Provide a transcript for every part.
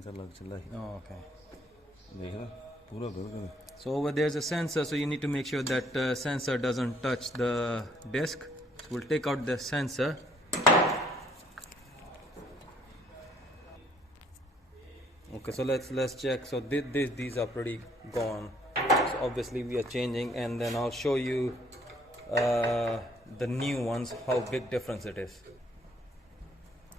sensor lag challa hai. Oh, okay. Dekh raha pura bilkul. So over there's a sensor, so you need to make sure that sensor doesn't touch the disc. So we'll take out the sensor. Okay, so let's check. So these are pretty gone. So obviously we are changing, and then I'll show you the new ones, how big difference it is.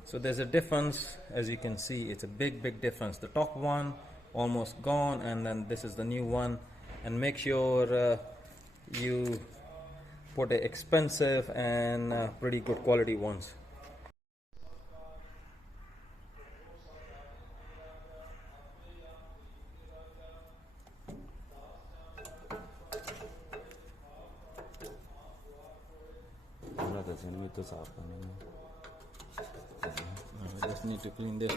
So there's a difference, as you can see, it's a big difference. The top one almost gone, and then this is the new one. And make sure you put a expensive and pretty good quality ones. Pura the channel to saaf karna hai. I just need to clean this.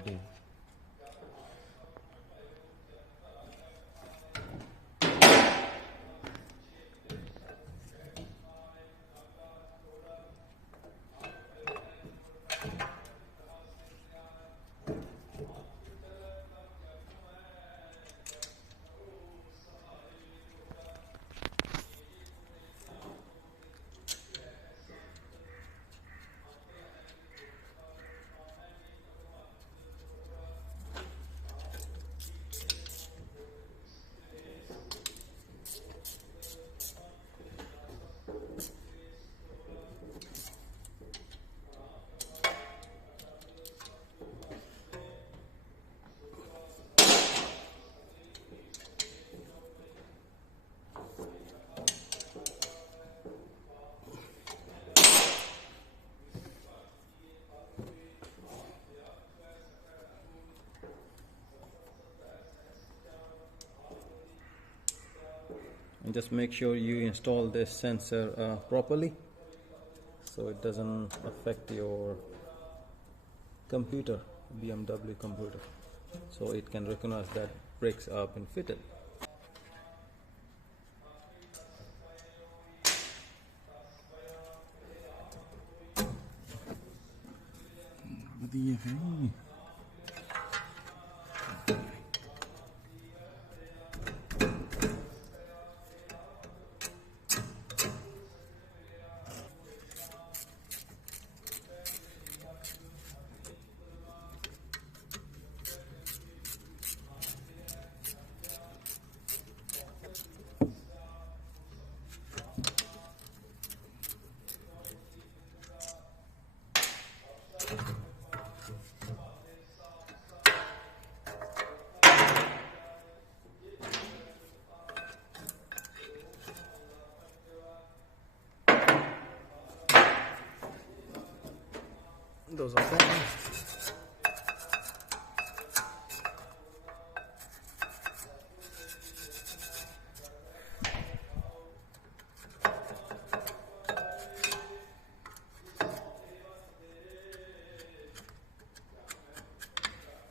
Okay. And just make sure you install this sensor properly, so it doesn't affect your computer, BMW computer, so it can recognize that brakes are been fitted. ਵਧੀਆ ਹੈ Those are fine.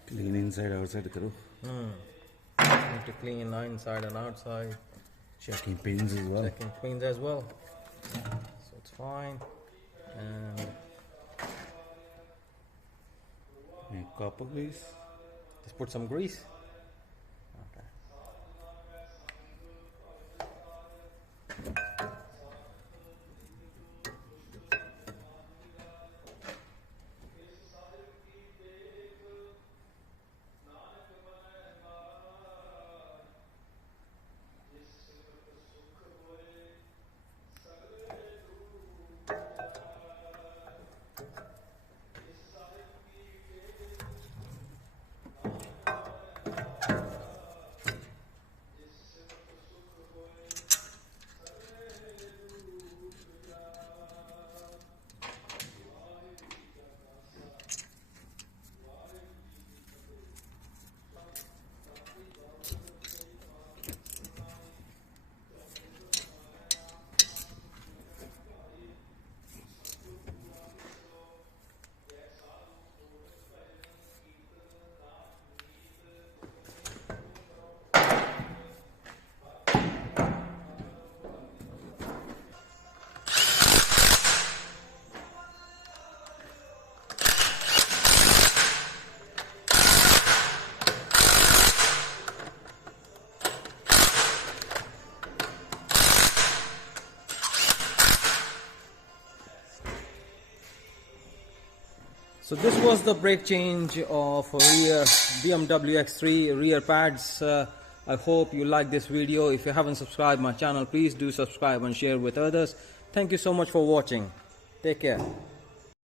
clean inside outside karo. Need to clean inside and outside. Checking pins as well. Checking pins as well. So it's fine. And copper grease. just put some grease. Okay. So this was the brake change of rear BMW X3 rear pads. I hope you like this video. If you haven't subscribed my channel, please do subscribe and share with others. Thank you so much for watching. Take care.